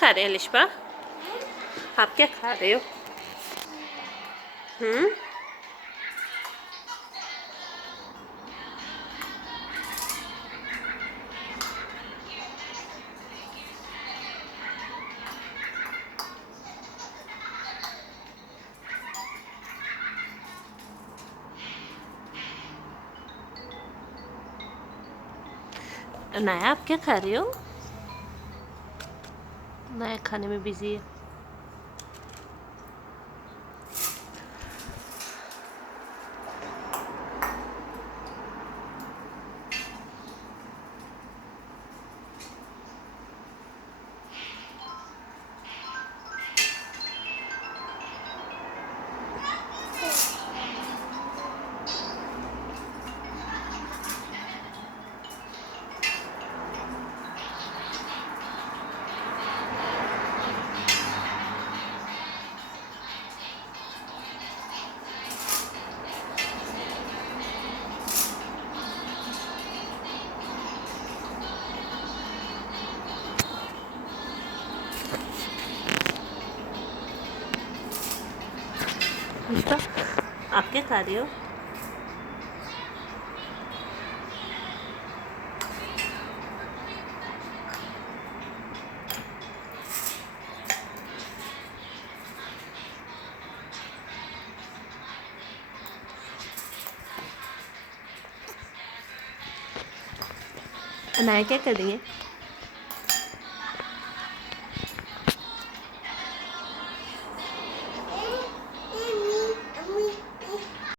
खा रहे हैं लिशबा? आप क्या खा रहे हो? हम्म। अनाया, आप क्या खा रहे हो? अनाया खाने में बिजी है। लिशबा, आप क्या खा रहे हो? अनाया क्या कर रही है?